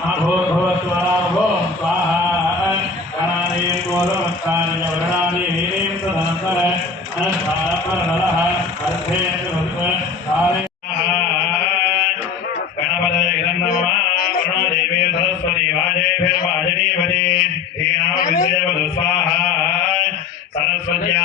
సోమోర్యత్వ చంద్రమాసం బ్రహ్మభూర్భువస్వరాభోం స్వాహా గణాని గోరవత్తాని వర్ణాని వీరీం సదాంతర అనస్వాపరనరః అర్థేంద్ర కాలే హిరణ్యమా సరస్వతి వాజేభిర్వాజనీపతి స్వాహా సరస్వత్యా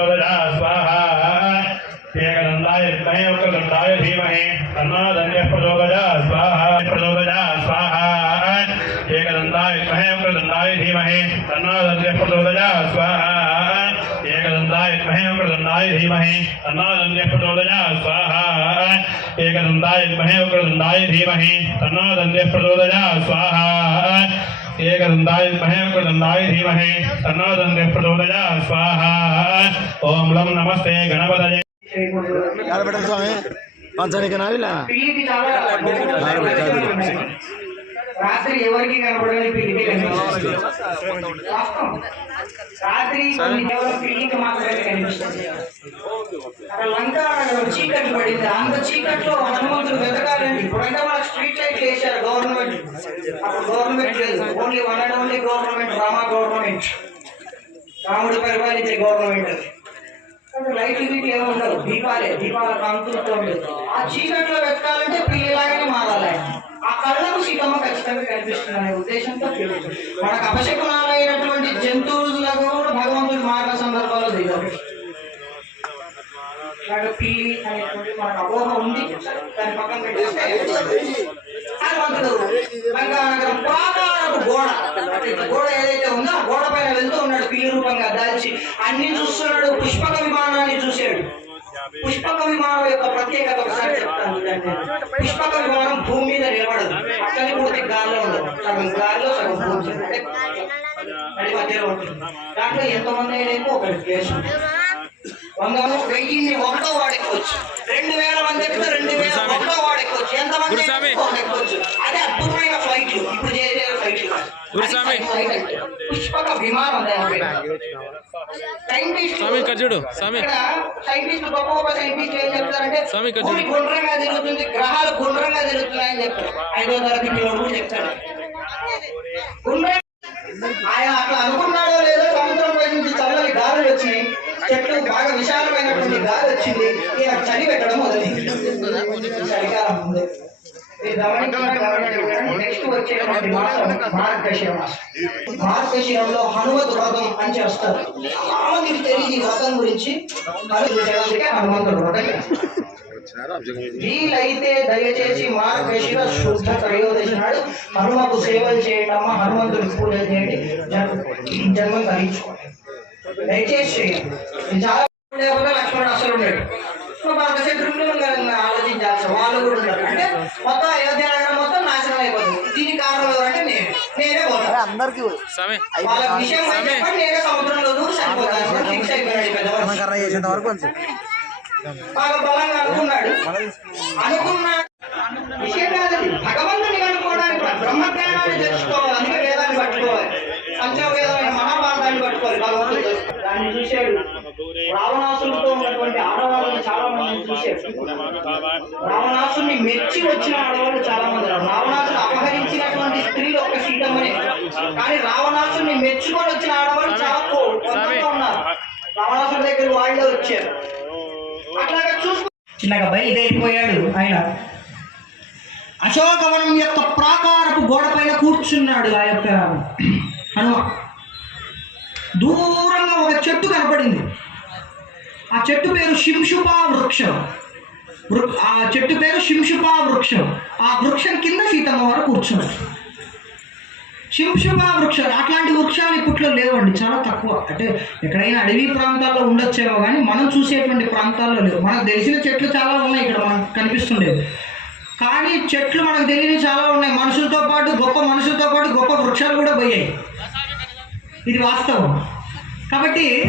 ఏకదంతాయ విద్మహే వక్రదంతాయ ధీమహే తన్నో దంత్యః ప్రచోదయాత్ స్వాహా ప్రచోదయాత్ స్వాహా ఏకదంతాయ విద్మహే వక్రదంతాయ ధీమహే తన్నో దంత్యః ప్రచోదయాత్ స్వాహా ఏకదంతాయ విద్మహే వక్రదంతాయ ధీమహే తన్నో దంత్యః ప్రచోదయాత్ స్వాహా ఏకదంతాయ విద్మహే వక్రదంతాయ ధీమహి తన్నో దంత్యః ప్రచోదయాత్ స్వాహా ఏకదంతాయ విద్మహే వక్రదంతాయ ధీమహి తన్నో దంత్యః ప్రచోదయాత్ స్వాహా ఓం లం నమస్తే గణపతయే యాడబెట్టాలి స్వామి నావిలా చాలా రాత్రి ఎవరికి కనపడని పిల్లికి కనిపిస్తుంది వాస్తవం. రాత్రి కొన్ని కేవలం పిల్లికి మాత్రమే కనిపిస్తుంది. అక్కడ లంక నగరం చీకటి పడింది. అంత చీకట్లో హనుమంతుడు వెతకాలండి ఇప్పుడంటే మనకు స్ట్రీట్ లైట్లు వేశారు గవర్నమెంట్. అప్పుడు గవర్నమెంట్ లేదు. Only one and only government Rama government. రాముడు పరిపాలించే గవర్నమెంట్ అది. కానీ లైట్లు ఏమి ఉండవు దీపాలే దీపాల కాంతులతో ఉండదు. ఆ చీకట్లో వెతకాలంటే పిల్లలాగానే మారాలి ఆ కళ్ళకు సీతమ్మ ఖచ్చితంగా కనిపిస్తుంది అనే ఉద్దేశంతో మనకు అపశకునాలైనటువంటి జంతువులకు కూడా భగవంతుడు మారిన సందర్భాల్లో దిగారు పిల్లి అనేటువంటి మనకు అపోహ ఉంది. దాని పక్కన పెట్టేస్తే హనుమంతుడు లంకానగరం ఒక గోడ. గోడ ఏదైతే ఉందో ఆ గోడ పైన వెళ్తూ ఉన్నాడు పిల్లి రూపంగా దాల్చి. అన్ని చూస్తున్నాడు పుష్పక విమానాన్ని చూశాడు. పుష్పక విమానం యొక్క ప్రత్యేకత ఒకసారి చెప్తాను దాన్ని. పుష్పక విమానం భూమి మీద నిలబడదు. అక్కడి పూర్తి గాల్లో ఉండదు. సగం గాల్లో సగం భూమి అంటే మధ్యలో ఉంటుంది. దాంట్లో ఎంతమంది అయినా ఒక ప్లేస్ ఉంటుంది. వంద వెయ్యిన్ని వంద వాడెక్కొచ్చు రెండు వేల మంది ఎక్కితే రెండు వేల వంద వాడెక్కొచ్చు ఎంత మంది ఎక్కొచ్చు అదే అద్భుతమైన ఫ్లైట్లు ఇప్పుడు చేసే. గురుస్వామి. ఫ్లైట్. పుష్పక విమానం స్వామి చూడు, స్వామి. సైంటిస్టులు గొప్ప గొప్ప సైంటిస్టులు ఏం చెప్తారంటే స్వామి. గుండ్రంగా తిరుగుతుంది గ్రహాలు గుండ్రంగా తిరుగుతున్నాయని చెప్తారు ఐదో తరగతి పిల్లలు చెప్తారు గుండ్రంగా ఆయన అట్లా అనుకున్నాడో లేదో సముద్రం పై నుంచి చల్లని గాలులు వచ్చినాయి చెట్లు బాగా విశాలమైనటువంటి గాలి వచ్చింది ఈయన చలి పెట్టడం మొదలైంది. చలికాలం ఉంది నెక్స్ట్ వచ్చేటువంటి మాసం మార్గశిర మాసం. మార్గశిరంలో హనుమత్ వ్రతం అని చేస్తారు. చాలా మందికి తెలియదు ఈ వ్రతం గురించి. హనుమంతుడు. వ్రతం వీలైతే దయచేసి మార్గశిర శుద్ధ త్రయోదశి నాడు హనుమకు సేవలు చేయండి అమ్మ. హనుమంతుడి పూజ చేయండి. జన్మ జన్మం ధరించుకోండి దయచేసి లేకపోతే లక్ష్మణుడు అసలు ఉన్నాడు సో భరత శత్రుఘ్నులు ఇంకా ఆలోచించాల్సి వాళ్ళు కూడా ఉన్నారు అంటే మొత్తం అయోధ్య నగరం మొత్తం నాశనం అయిపోతుంది. దీనికి కారణం ఎవరంటే నేను. నేనే పోతాను అందరికి వాళ్ళ విషయం నేనే సముద్రంలో దూరి చనిపోతాను ఫిక్స్ అయిపోయాడు వరకు కొంచెం బాగా బలంగా అనుకున్నాడు. అనుకున్నాడు విషయం కాదండి. చూశాడు రావణాసులతో ఉన్నటువంటి ఆడవాళ్ళని చాలా మంది చూశాడు రావణాసుని మెచ్చి వచ్చిన ఆడవాళ్ళు చాలా మంది ఉన్నారు. రావణాసుడు అపహరించినటువంటి స్త్రీలు ఒక సీతమ్మనే. కానీ రావణాసుని మెచ్చుకొని వచ్చిన ఆడవాళ్ళు చాలా కో- కొంతమంది ఉన్నారు. రావణాసుడి దగ్గర వాళ్ళే వచ్చారు. అట్లాగే చూసుకో చిన్నగా బయలుదేరిపోయాడు ఆయన. అశోకవనం యొక్క ప్రాకారపు గోడ పైన కూర్చున్నాడు ఆ యొక్క హనుమ. దూరంగా ఒక చెట్టు కనపడింది. ఆ చెట్టు పేరు శింషుపా వృక్షం. వృ- ఆ చెట్టు పేరు శింషుపా వృక్షం. ఆ వృక్షం కింద సీతమ్మ వారు కూర్చున్నారు. శింషుపా వృక్షం అట్లాంటి వృక్షాలు ఇప్పట్లో లేవండి చాలా తక్కువ. అంటే ఎక్కడైనా అడవి ప్రాంతాల్లో ఉండొచ్చేమో కానీ మనం చూసేటువంటి ప్రాంతాల్లో లేవు. మనకు తెలిసిన చెట్లు చాలా ఉన్నాయి ఇక్కడ మనకు కనిపిస్తుండేవి. కానీ చెట్లు మనకు తెలియని చాలా ఉన్నాయి. మనుషులతో పాటు గొప్ప మనుషులతో పాటు గొప్ప వృక్షాలు కూడా పోయాయి. ఇది వాస్తవం. కాబట్టి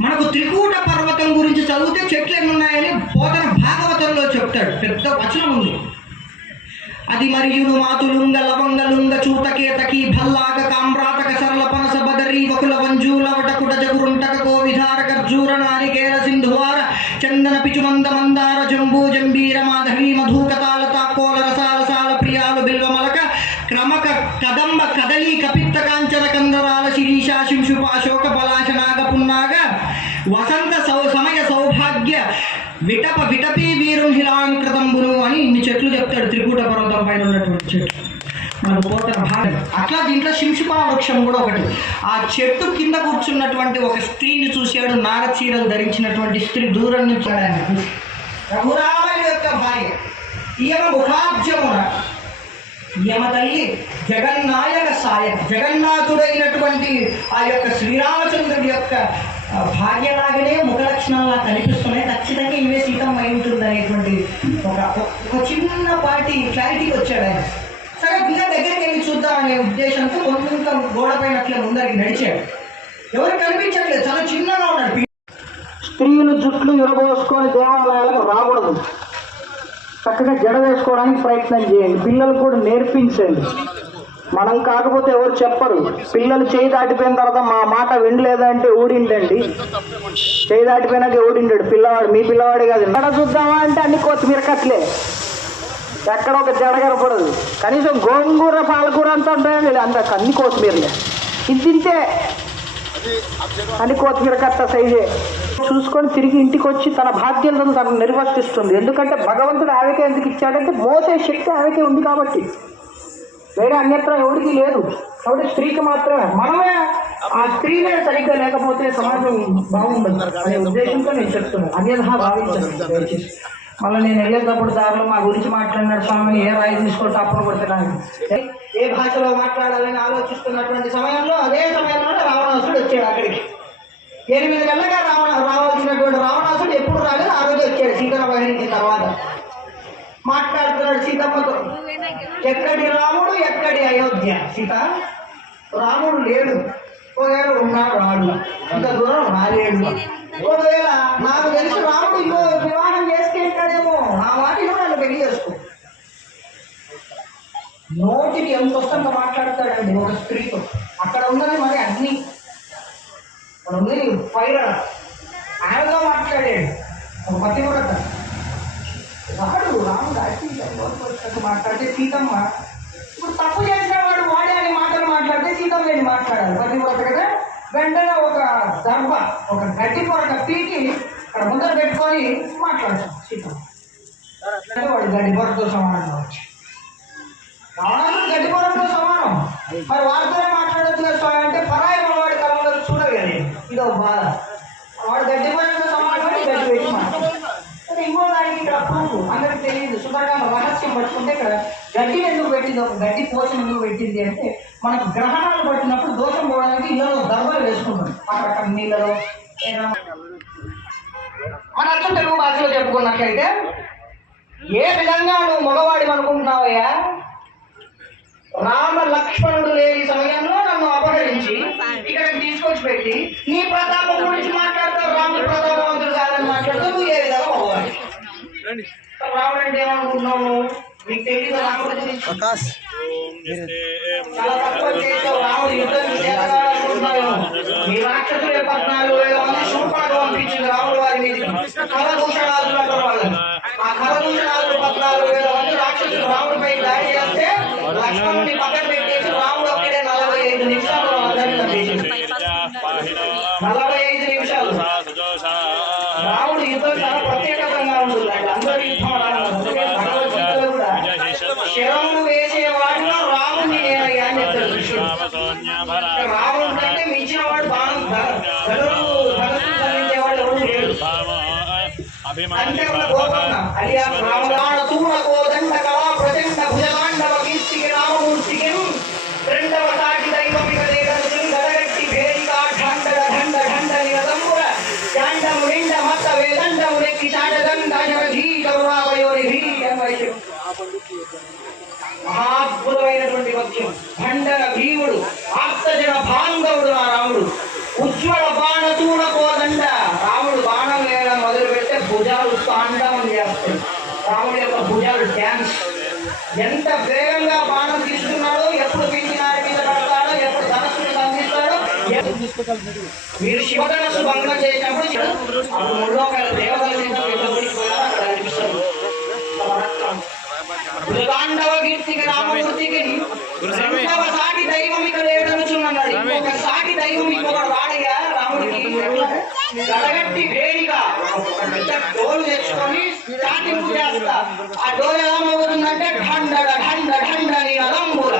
మనకు త్రికూట పర్వతం గురించి చదివితే చెట్లు ఉన్నాయని పోతన భాగవతంలో చెప్తాడు. పెద్ద వచనం ఉంది. అది మరియును మాతులుంగ లవంగలుంగ చూతకేతకి భల్లాగ కామ్రా మన పోతన భాగం అట్లా దీంట్లో శింషుపా వృక్షం కూడా ఒకటి. ఆ చెట్టు కింద కూర్చున్నటువంటి ఒక స్త్రీని చూశాడు. నారచీరలు ధరించినటువంటి స్త్రీ దూరం నుంచి రఘురామయ్య యొక్క భార్య. ఈయన ముఖాబ్జమున యమ తల్లి జగన్నాయక సాయ జగన్నాథుడైనటువంటి ఆ యొక్క శ్రీరామచంద్రుడి యొక్క భార్యలాగానే ముఖ లక్షణాలు కనిపిస్తున్నాయి. ఖచ్చితంగా ఇవే సీతమ్మ అయి ఉంటుంది అనేటువంటి ఒక ఒక చిన్నపాటి క్లారిటీకి వచ్చాడు ఆయన. సరే ఇంకా దగ్గరికి వెళ్ళి చూద్దాం అనే ఉద్దేశంతో కొంత గోడ పైన అట్లా ముందరికి నడిచాడు. ఎవరు కనిపించట్లేదు చాలా చిన్నగా ఉన్నాడు స్త్రీలు జుట్లు విరబోసుకొని దేవాలయాలకు రాకూడదు. చక్కగా జడ వేసుకోవడానికి ప్రయత్నం చేయండి. పిల్లలు కూడా నేర్పించండి. మనం కాకపోతే ఎవరు చెప్పరు. పిల్లలు చేయి దాటిపోయిన తర్వాత మా మాట వినలేదంటే ఊడిండండి. చేయి దాటిపోయినాక ఊడిండాడు పిల్లవాడు మీ పిల్లవాడే కాదు. నడ చూద్దామా అంటే అన్ని కొత్తిమీర కట్లే ఎక్కడ ఒక జడ కనపడదు. కనీసం గోంగూర పాలకూర అంతా ఉంటాయండి అంత అన్ని కొత్తిమీరలే. ఇది తింటే అని కొత్తిమీర కట్ట సైజే. చూసుకొని తిరిగి ఇంటికి వచ్చి తన బాధ్యతలను తను నిర్వర్తిస్తుంది. ఎందుకంటే భగవంతుడు ఆమెకే ఎందుకు ఇచ్చాడంటే మోసే శక్తి ఆమెకే ఉంది కాబట్టి. వేరే అన్యత్ర ఎవరికి లేదు. కాబట్టి స్త్రీకి మాత్రమే. మనమే ఆ స్త్రీనే సరిగ్గా లేకపోతే సమాజం బాగుండదు. అనే ఉద్దేశంతో నేను చెప్తున్నాను. అన్యథా భావించాను. మళ్ళీ నేను వెళ్ళేటప్పుడు దారిలో మా గురించి మాట్లాడినాడు స్వామిని ఏ రాయి తీసుకొని అప్పుడు కొడుతున్నాను ఏ భాషలో మాట్లాడాలని ఆలోచిస్తున్నటువంటి సమయంలో అదే సమయంలో రావణాసుడు వచ్చాడు అక్కడికి. ఎనిమిది గంటలుగా రావణ రావాల్సినటువంటి రావణాసుడు ఎప్పుడు రాలేదు ఆ రోజు వచ్చాడు సీతను వహించిన తర్వాత. మాట్లాడుతున్నాడు సీతమ్మతో. ఎక్కడి రాముడు ఎక్కడి అయోధ్య? సీత రాముడు లేడు. ఒకవేళ ఉన్నాడు రాడు ఇంత దూరం రాలేడు. ఒకవేళ నాకు తెలిసి రాముడు ఇంకో వివాహం చేస్తే వాటిలో నన్ను పెళ్ళి చేసుకో. నోటికి ఎంత వస్తుందో మాట్లాడతాడండి ఒక స్త్రీతో. అక్కడ ఉన్నది మరి అన్ని అక్కడ ఉంది ఫైర్ ఆయనతో మాట్లాడాడు. ఒక పతివ్రత రాడు రాముడు అట్టి మాట్లాడితే సీతమ్మ ఇప్పుడు తప్పు చేసిన వాడు వాడే అని మాటలు మాట్లాడితే సీతమ్మ వెళ్ళి మాట్లాడాలి? పతివ్రత కదా వెంటనే ఒక దర్భ ఒక గడ్డి పొరక పీకి అక్కడ ముందర పెట్టుకొని మాట్లాడతాం సీతమ్మ. అంటే వాడు గడ్డి పొరతో సమానంగా వచ్చి రావణాసుడు సమానం. మరి వాడితోనే మాట్లాడొచ్చు కదా స్వామి అంటే పరాయి వాడి కలంలో చూడగలి ఇదో బాధ. వాడు గడ్డిపోరతో సమానం అని గడ్డి పెట్టి మాట్లాడాలి ఇంకో దానికి ఇక్కడ ప్రూఫ్ అందరికి తెలియదు. సుందరగా రహస్యం పట్టుకుంటే ఇక్కడ గడ్డిని ఎందుకు పెట్టింది? ఒక గడ్డి పోషణ ఎందుకు పెట్టింది అంటే మనకు గ్రహణాలు పట్టినప్పుడు దోషం పోవడానికి ఇళ్ళలో దర్భలు వేసుకుంటాం అక్కడ నీళ్ళలో. మన అర్థం తెలుగు భాషలో చెప్పుకున్నట్లయితే ఏ విధంగా నువ్వు మగవాడి అనుకుంటున్నావయ్యా? రామ లక్ష్మణుడు లేని సమయంలో నన్ను అపహరించి ఇక్కడ తీసుకొచ్చి పెట్టి నీ ప్రతాపం గురించి మాట్లాడతావు రాముడు ప్రతాపవంతుడు కాదని మాట్లాడతావు నువ్వు ఏ విధంగా మగవాడి రాముడు అంటే ఏమనుకుంటున్నావు? నీకు తెలియదు రాముడు చాలా తక్కువ రాముడు యుద్ధం చేయాలనుకుంటున్నావు మీ రాక్షసులే పద్నాలుగు వేల మంది శూర్పణకు పంపించింది రాముడు వారి మీద. కరదూషణాదులు అంటారు లక్ష్మణుని పక్కన పెట్టేసి రాముడు ఒక్కడే నలభై ఐదు నిమిషాలు నలభై ఐదు నిమిషాలు. రాముడు యుద్ధం చాలా ప్రత్యేకంగా ఉంటుంది యుద్ధం కూడా రాముడిని నేనయ్యా అని చెప్తాడు రాముడు కంటే మించిన వాడు ధనుసు ధరించేవాడు ఎవరు లేడు. అంటే మహాద్భుతమైనటువంటి వద్యం భండన భీముడు ఆప్తజన బాంధవుడు ఆ రాముడు. ఉజ్వల బాణతూడ కోదండ. రాముడు బాణం వేయడం మొదలు పెడితే భుజాలు తాండవం చేస్తాడు రాముడు యొక్క భుజాలు డ్యాన్స్ ఎంత వేగంగా బాణం తీసుకున్నాడో ఎప్పుడు పింఛనారి మీద పడతాడో ఎప్పుడు ధనస్సును సంధిస్తాడో మీరు శివధనస్సు భంగం చేసినప్పుడు అప్పుడు ముల్లోకాల దేవతల మృగాండవ కీర్తికి రామమూర్తికి రెండవ సాటి దైవం ఇక్కడ లేడనుచున్నాడు ఇంకొక సాటి దైవం ఇంకొకడు వాడయ్యా రాముడికి. గడగట్టి వేడిగా ఒక డోలు తెచ్చుకొని స్టార్టింగ్ చేస్తా. ఆ డోలు ఎలా మోగుతుందంటే ఢండడ ఢండ ఢండ నీ అలంబుల.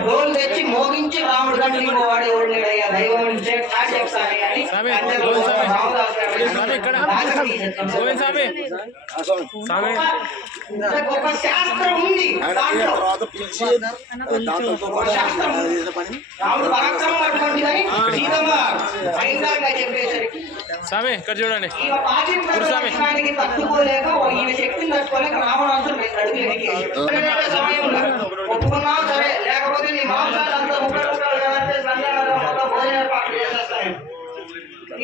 ఢమ ఢమ ఢమ అనేటువంటి ఆ డోలు తెచ్చి మోగించి రాముడు కంటే ఇంకో వాడే ఓడినాడయ్యా దైవం నుంచి స్టార్ట్ చేస్తాను అని స్వామి, అంతే గోవింద్ స్వామి. రామదాసు గారు స్వామి, ఇక్కడ. రాజకీయ చెప్తాను. గోవింద్ స్వామి. స్వామి. ఒక- ఒక శాస్త్రం ఉంది. దాంట్లో తర్వాత పిలిచి దాంతో ఒక శాస్త్రం ఉంది. రాముడు పరాక్రమం అటువంటి కానీ సీతమ్మ భయంకరంగా చెప్పేసరికి స్వామి ఇక్కడ చూడండి. ఈమె పాకిన ప్రదర్శనానికి తట్టుకోలేక ఓ ఈమె శక్తిని తట్టుకోలేక రావణాంశం రెండు అడుగులు వెనక్కి సమయంలో ఒప్పుకున్నా సరే లేకపోతే నీ మాంసాలు అంతా ముక్కలు ముక్కలు కదంటే సంధ్యానందం మొత్తం భోజన ఏర్పాట్లు చేసేస్తాయి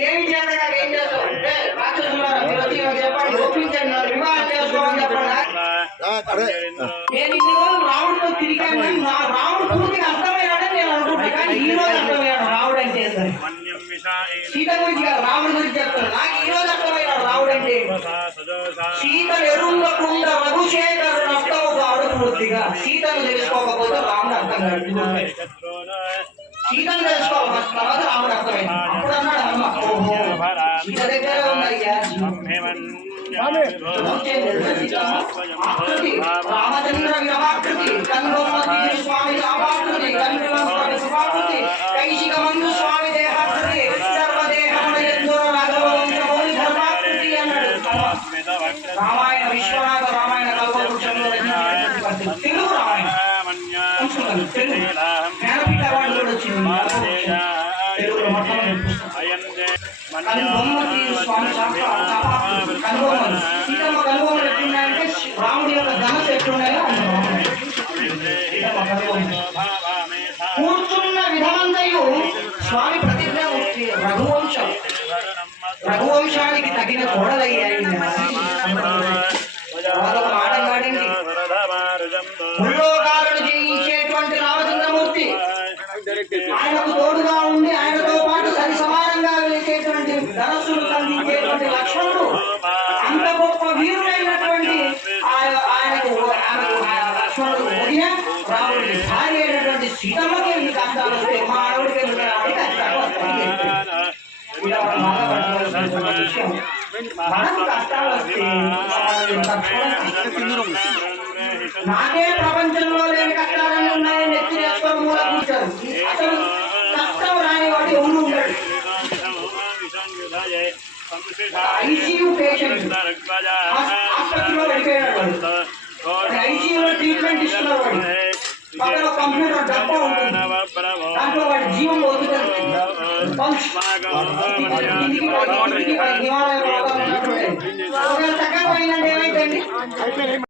ఏమి చేత ఏం చేస్తావు అంటే రాక్షసులారా మీరు వచ్చి నాకు చెప్పండి ఒప్పించండి నన్ను వివాహం చేసుకోమని చెప్పండి అదే నేను ఇన్ని రోజులు రాముడితో తిరిగాను కానీ నా రాముడు పూర్తిగా అర్థమయ్యాడని నేను అనుకుంటున్నా కానీ ఈ రోజు అర్థమయ్యాడు రాముడు అంటే ఏంటని. సీత గురించి కాదు రాముడి గురించి చెప్తాను నాకు ఈ రోజు అర్థమయ్యాడు రాముడు అంటే పూర్తిగా సీతను తెలుసుకోకపోతే రాముడు అర్థం కాదు సీతను తెలుసుకోవాలి తర్వాత రాముడు అర్థమైంది. అప్పుడు అన్నాడు అమ్మ. ఓహో సీత దగ్గర ఉందయ్యా. రామచంద్ర విరమాకృతి కన్గోమతి స్వామి రామాకృతి కన్నులంస్వామి తెలుగు జ్ఞానపీఠ అవార్డు కూడా వచ్చింది తెలుగులో మొట్టమొదటి పుస్తకం స్వామి సీతమ్మ ఎట్లున్నాయంటే రాముడి యొక్క ధనస్సు ఎట్లున్నాయో కూర్చున్న విధమంతయు స్వామి ప్రతిజ్ఞ రఘువంశం రఘువంశానికి తగిన కోడలయ్యాయి తర్వాత ఒక మాట అన్నాడండి ముల్లోకాలను జయించేటువంటి రామచంద్రమూర్తి ఆయనకు తోడుగా ఉండి ఆయనతో పాటు సరి సమానంగా వెలిచేటువంటి ధనస్సును సంధించేటువంటి లక్ష్మణుడు అంత గొప్ప వీరుడైనటువంటి ఆయన ఆయనకు ఆమెకు ఆయన లక్ష్మణుడు వదిన రాముడికి భార్య అయినటువంటి సీతమ్మకి ఎన్ని కష్టాలు వస్తాయి మా ఆవిడకి ఎన్ని ఆవిడకి కష్టాలు వస్తాయి ఇలా మనం బాధపడవలసినటువంటి విషయం. మనకు కష్టాలు వస్తే నాకే ప్రపంచంలో లేని కష్టాలన్నీ ఉన్నాయని నెత్తి వేసుకొని మూల కూర్చారు అసలు కష్టం రాని వాడు ఎవరు ఉండడు ఐసీయూ పేషెంట్ ఆసుపత్రిలో వెళ్ళిపోయాడు వాడు ఐసీయూలో ట్రీట్మెంట్ ఇస్తున్నారు వాడు పక్కన కంప్యూటర్ డబ్బా ఉంటుంది దాంట్లో వాడి జీవం పోతుంది అయిపోయింది